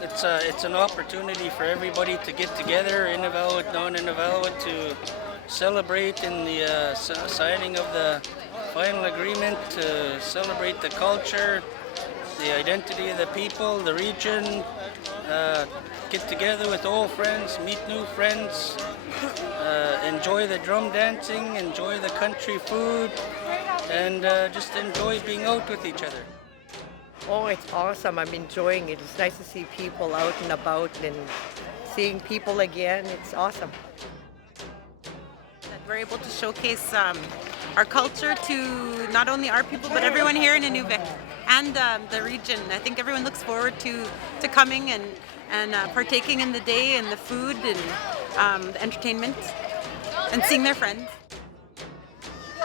It's an opportunity for everybody to get together, Innivalwit, non-Innivalwit, to celebrate in the signing of the final agreement, to celebrate the culture, the identity of the people, the region, get together with old friends, meet new friends, enjoy the drum dancing, enjoy the country food, and just enjoy being out with each other. Oh, it's awesome. I'm enjoying it. It's nice to see people out and about and seeing people again. It's awesome. That we're able to showcase our culture to not only our people but everyone here in Inuvik and the region. I think everyone looks forward to coming and partaking in the day and the food and the entertainment and seeing their friends.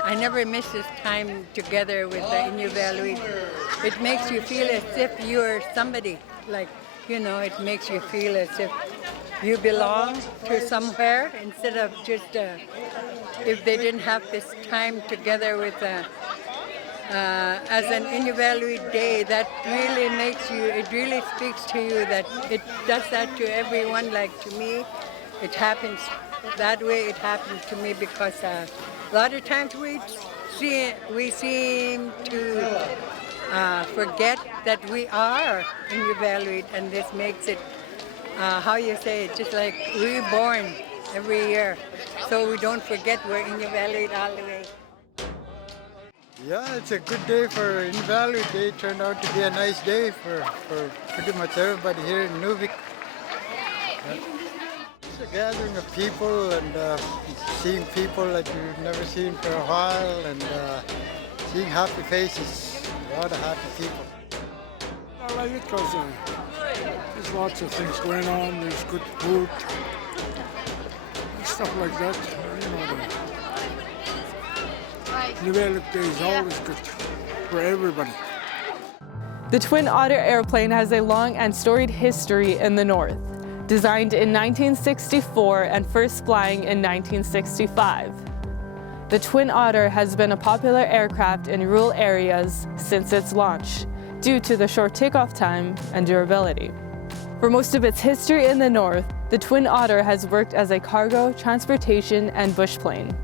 I never miss this time together with the Inuvialuit. It makes you feel as if you're somebody. Like, it makes you feel as if you belong to somewhere instead of just if they didn't have this time together with as an Inuvialuit day. That really makes you, it really speaks to you that it does that to everyone. Like to me, it happens that way. It happens to me because a lot of times we seem to forget that we are Inuvialuit, and this makes it, how you say it, just like reborn every year. So we don't forget we're Inuvialuit all the way. Yeah, it's a good day for Innivalwit. Day turned out to be a nice day for pretty much everybody here in Inuvik. It's a gathering of people and seeing people that you've never seen for a while and seeing happy faces, a lot of happy people. I like it because there's lots of things going on, there's good food, stuff like that. The Innivalwit Day is always good for everybody. The Twin Otter airplane has a long and storied history in the north. Designed in 1964 and first flying in 1965. The Twin Otter has been a popular aircraft in rural areas since its launch, due to the short takeoff time and durability. For most of its history in the north, the Twin Otter has worked as a cargo, transportation, and bush plane.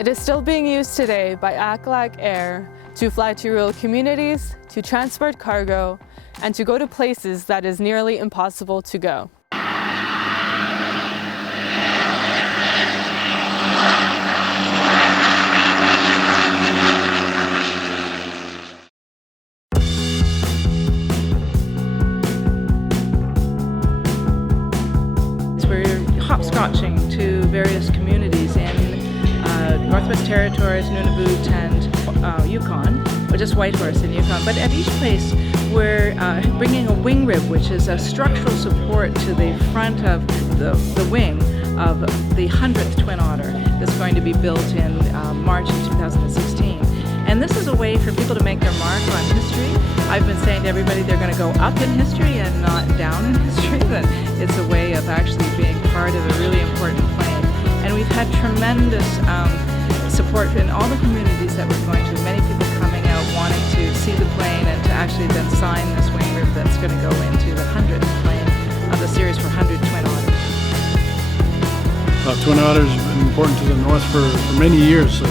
It is still being used today by Aklak Air to fly to rural communities, to transport cargo, and to go to places that is nearly impossible to go. Hopscotching to various communities in Northwest Territories, Nunavut, and Yukon, or just Whitehorse in Yukon. But at each place, we're bringing a wing rib, which is a structural support to the front of the wing of the 100th Twin Otter that's going to be built in March of 2016. And this is a way for people to make their mark on history. I've been saying to everybody they're going to go up in history and not down in history, that it's a way of actually being part of a really important plane. And we've had tremendous support in all the communities that we're going to, many people coming out wanting to see the plane and to actually then sign this wing rib that's going to go into the 100th plane of the series for 100 Twin Otters. Twin Otters have been important to the north for many years.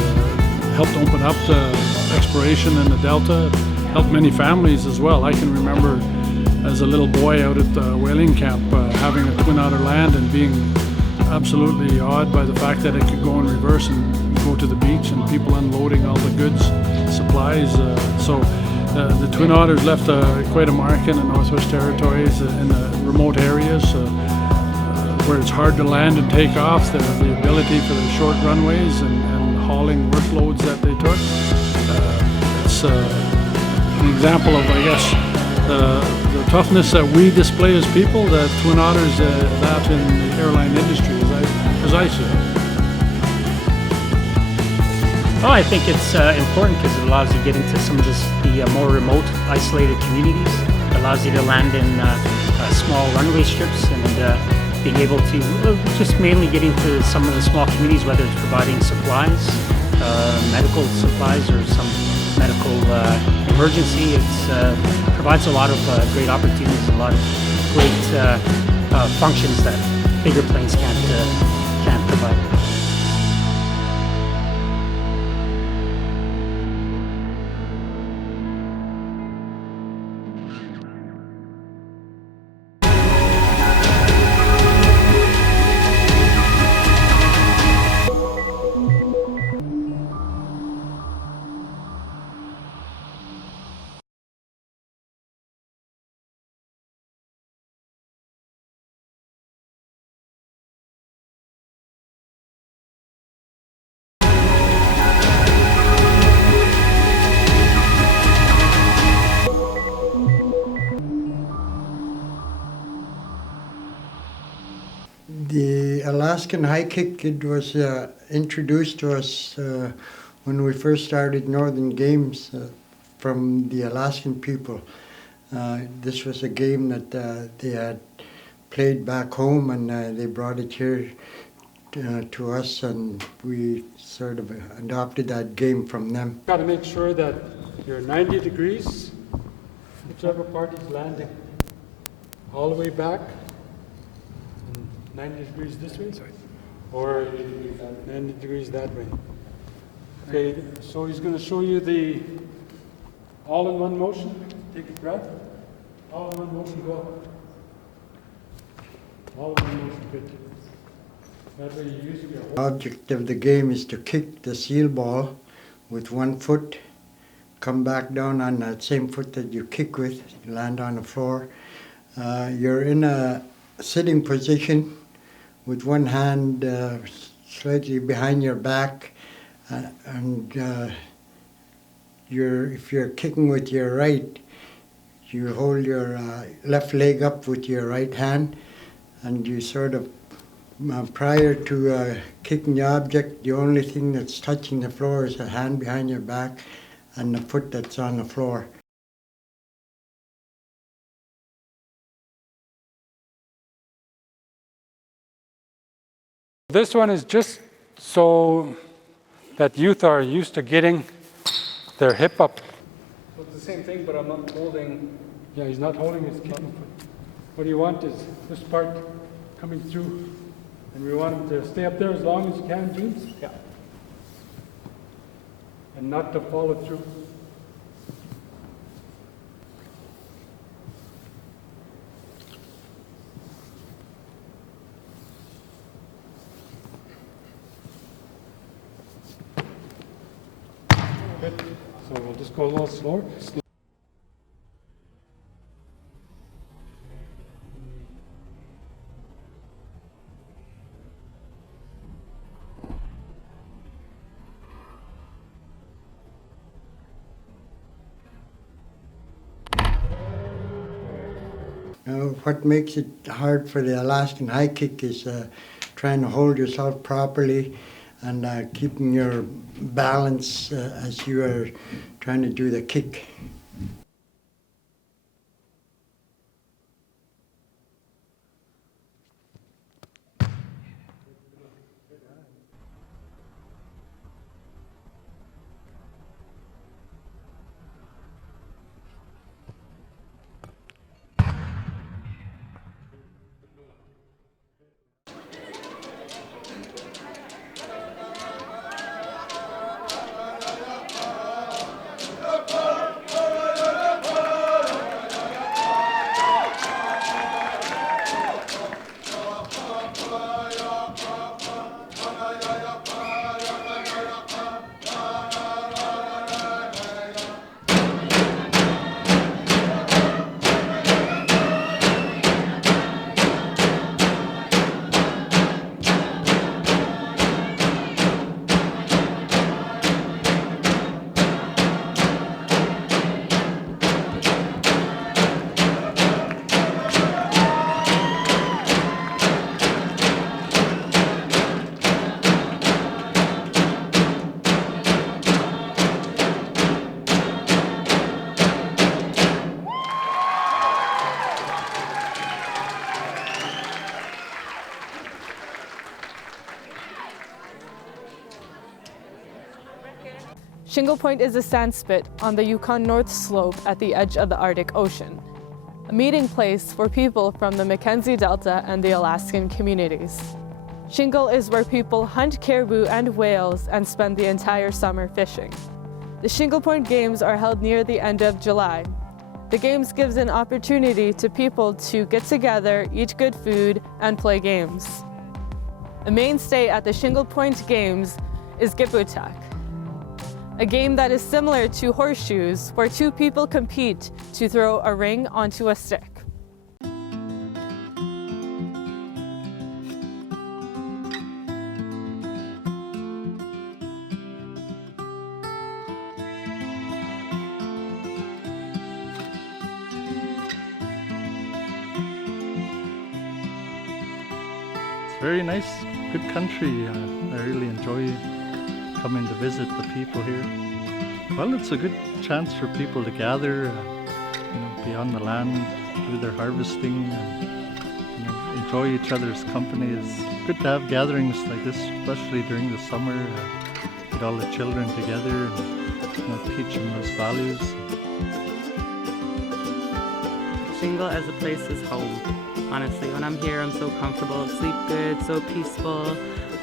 Helped open up the exploration in the Delta, helped many families as well. I can remember as a little boy out at the whaling camp having a Twin Otter land and being absolutely awed by the fact that it could go in reverse and go to the beach and people unloading all the goods, supplies. So the Twin Otters left quite a mark in the Northwest Territories, in the remote areas where it's hard to land and take off. The ability for the short runways and hauling workloads that they took. It's an example of, I guess, the toughness that we display as people, that Twin Otters that in the airline industry, as I see it. Well, I think it's important because it allows you to get into some of the more remote, isolated communities. It allows you to land in small runway strips and being able to just mainly get into some of the small communities, whether it's providing supplies, medical supplies, or some medical emergency. It provides a lot of great opportunities, a lot of great functions that bigger planes can't provide. The Alaskan high kick, it was introduced to us when we first started Northern Games from the Alaskan people. This was a game that they had played back home, and they brought it here to us, and we sort of adopted that game from them. Got to make sure that you're 90 degrees, whichever party's landing, all the way back. 90 degrees this way, or 90 degrees that way. Okay, so he's going to show you the all-in-one motion. Take a breath. All-in-one motion, go. All-in-one motion, good. That way you use your whole... The object of the game is to kick the seal ball with one foot, come back down on that same foot that you kick with, you land on the floor. You're in a sitting position with one hand slightly behind your back, and if you're kicking with your right, you hold your left leg up with your right hand, and you sort of, prior to kicking the object, the only thing that's touching the floor is the hand behind your back and the foot that's on the floor. This one is just so that youth are used to getting their hip up. So it's the same thing, but I'm not holding. Yeah, he's not holding his kicking foot. What you want is this part coming through, and we want him to stay up there as long as you can, James. Yeah. And not to follow through. Good. So we'll just go a little slower. Now, what makes it hard for the Alaskan high kick is trying to hold yourself properly and keeping your balance as you are trying to do the kick. Shingle Point is a sand spit on the Yukon North Slope at the edge of the Arctic Ocean. a meeting place for people from the Mackenzie Delta and the Alaskan communities. Shingle is where people hunt caribou and whales and spend the entire summer fishing. The Shingle Point Games are held near the end of July. The Games gives an opportunity to people to get together, eat good food, and play games. A mainstay at the Shingle Point Games is Giputak, a game that is similar to horseshoes, where two people compete to throw a ring onto a stick. Very nice, good country. I really enjoy coming to visit the people here. Well, it's a good chance for people to gather, be on the land, do their harvesting, and enjoy each other's company. It's good to have gatherings like this, especially during the summer. Get all the children together and teach them those values. Shingle as a place is home. Honestly, when I'm here, I'm so comfortable, sleep good, so peaceful,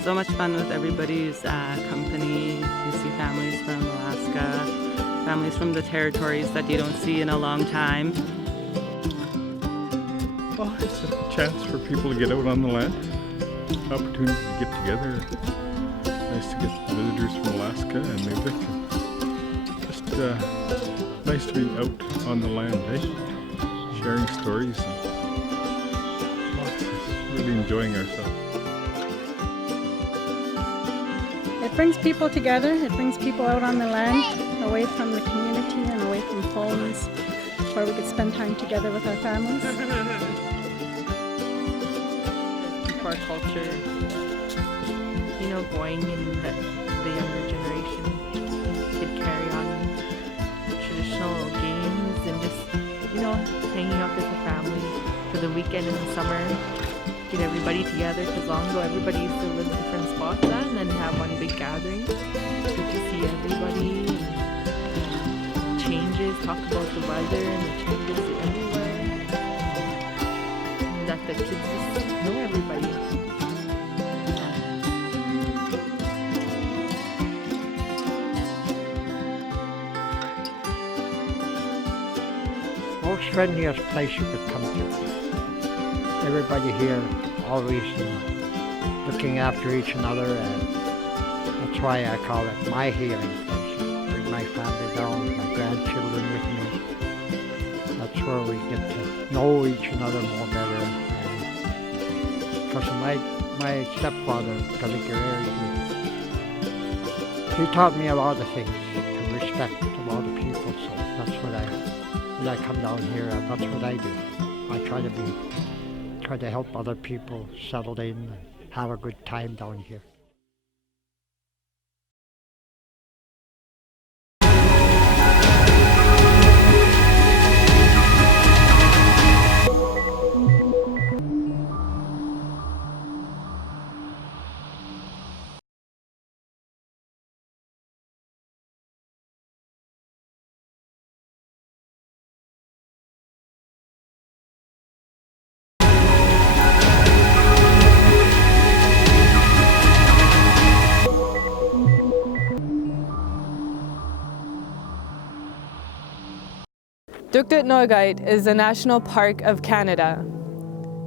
so much fun with everybody's company. You see families from Alaska, families from the territories that you don't see in a long time. Well, it's a chance for people to get out on the land, opportunity to get together. Nice to get visitors from Alaska and Nunavut. Just nice to be out on the land, sharing stories. Really enjoying ourselves. It brings people together, it brings people out on the land, away from the community and away from phones, where we could spend time together with our families. Keep our culture, going in the younger generation could carry on traditional games and just, hanging out as a family for the weekend in the summer. Get everybody together, because long ago everybody used to live in different spots and then have one big gathering. Good to see everybody and changes, talk about the weather and the changes everywhere. And that the kids just know everybody. Most friendliest place you could come to. Everybody here always looking after each another, and that's why I call it my healing place. Bring my family down, my grandchildren with me. That's where we get to know each other more better. Because my stepfather, Billy Guerrero, he taught me a lot of things, to respect a lot of people. So that's what when I come down here, that's what I do. I try to help other people settle in and have a good time down here. Dukdut Noagait is a national park of Canada.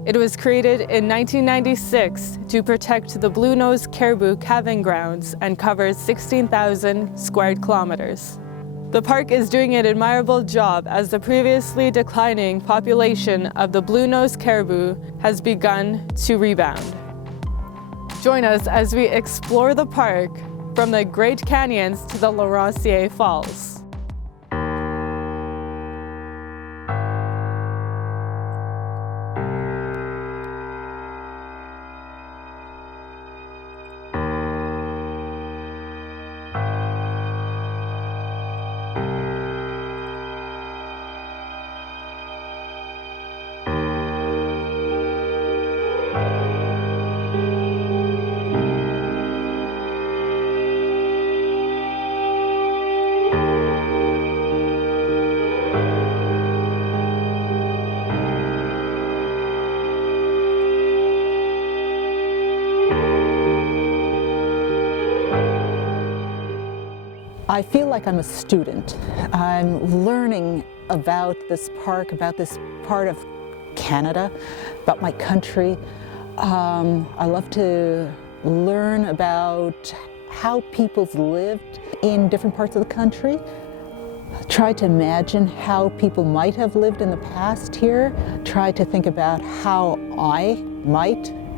It was created in 1996 to protect the blue-nosed caribou calving grounds and covers 16,000 square kilometers. The park is doing an admirable job as the previously declining population of the blue-nosed caribou has begun to rebound. Join us as we explore the park from the Great Canyons to the Laurentier Falls. I feel like I'm a student. I'm learning about this park, about this part of Canada, about my country. I love to learn about how people's lived in different parts of the country. Try to imagine how people might have lived in the past here. Try to think about how I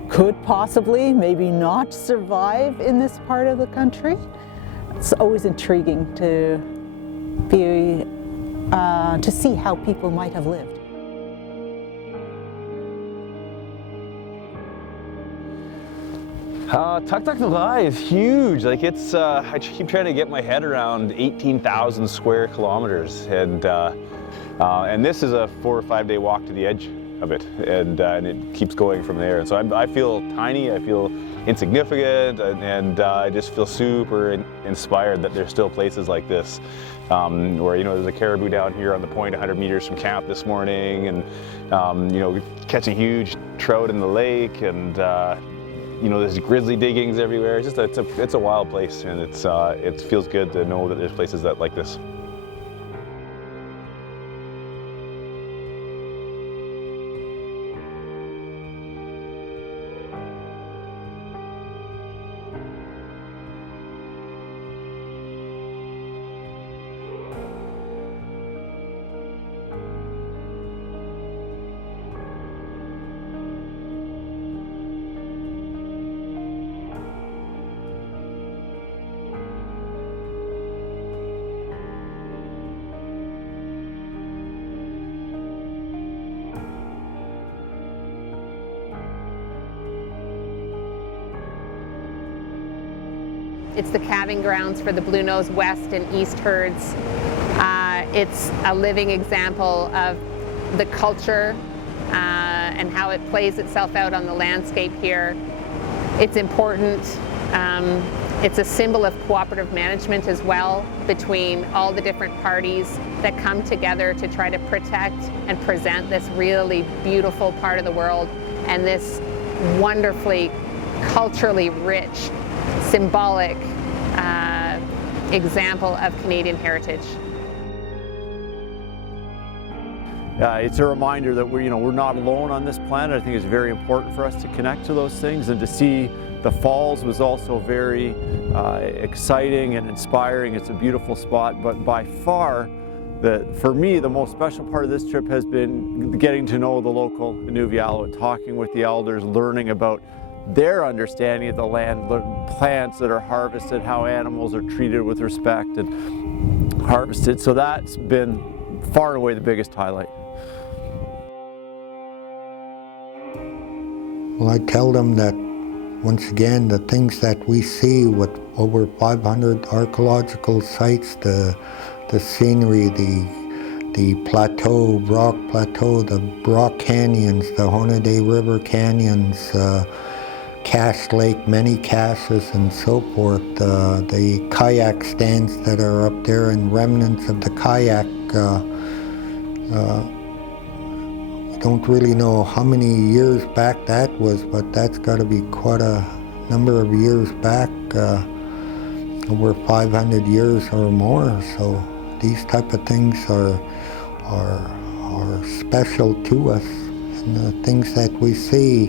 could possibly, maybe not survive in this part of the country. It's always intriguing to see how people might have lived. Tusaayaksat is huge. Like it's, I keep trying to get my head around 18,000 square kilometers, and this is a 4 or 5 day walk to the edge of it, and it keeps going from there. And so I feel tiny, I feel insignificant, and I just feel super inspired that there's still places like this, where, you know, there's a caribou down here on the point 100 meters from camp this morning, and you know, catching huge trout in the lake, and you know, there's grizzly diggings everywhere. It's just it's a wild place, and it feels good to know that there's places that like this. It's the calving grounds for the blue-nosed west and east herds. It's a living example of the culture and how it plays itself out on the landscape here. It's important. It's a symbol of cooperative management as well between all the different parties that come together to try to protect and present this really beautiful part of the world and this wonderfully culturally rich, symbolic example of Canadian heritage. It's a reminder that we're not alone on this planet. I think it's very important for us to connect to those things, and to see the falls was also very exciting and inspiring. It's a beautiful spot, but by far, for me, the most special part of this trip has been getting to know the local Inuvialuit, talking with the elders, learning about their understanding of the land, the plants that are harvested, how animals are treated with respect and harvested. So that's been far and away the biggest highlight. Well, I tell them that, once again, the things that we see with over 500 archaeological sites, the scenery, the plateau, Brock Plateau, the Brock Canyons, the Honaday River Canyons, Cache Lake, many caches and so forth, the kayak stands that are up there and remnants of the kayak. I don't really know how many years back that was, but that's got to be quite a number of years back, over 500 years or more. So these type of things are special to us, and the things that we see,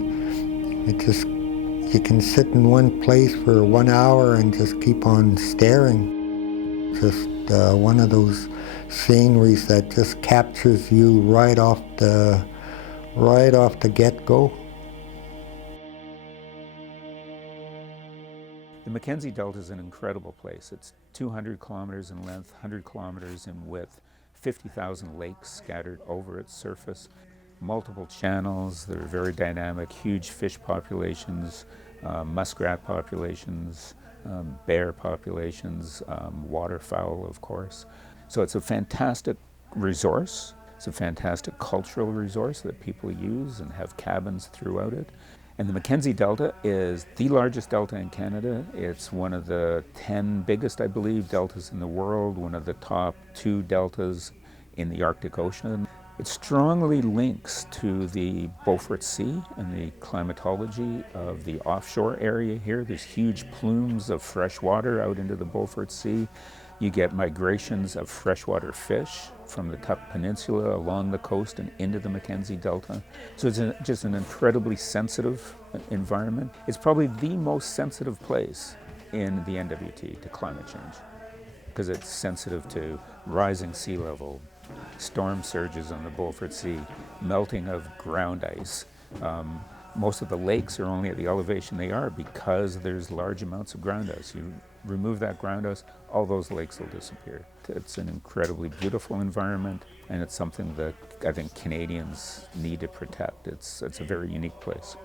you can sit in one place for 1 hour and just keep on staring. Just one of those sceneries that just captures you right off the get-go. The Mackenzie Delta is an incredible place. It's 200 kilometers in length, 100 kilometers in width, 50,000 lakes scattered over its surface, multiple channels that are very dynamic, huge fish populations, muskrat populations, bear populations, waterfowl, of course. So it's a fantastic resource. It's a fantastic cultural resource that people use and have cabins throughout it. And the Mackenzie Delta is the largest delta in Canada. It's one of the 10 biggest, I believe, deltas in the world, one of the top 2 deltas in the Arctic Ocean. It strongly links to the Beaufort Sea and the climatology of the offshore area here. There's huge plumes of fresh water out into the Beaufort Sea. You get migrations of freshwater fish from the Tuck Peninsula along the coast and into the Mackenzie Delta. So it's just an incredibly sensitive environment. It's probably the most sensitive place in the NWT to climate change because it's sensitive to rising sea level, storm surges on the Beaufort Sea, melting of ground ice. Most of the lakes are only at the elevation they are because there's large amounts of ground ice. You remove that ground ice, all those lakes will disappear. It's an incredibly beautiful environment, and it's something that I think Canadians need to protect. It's a very unique place.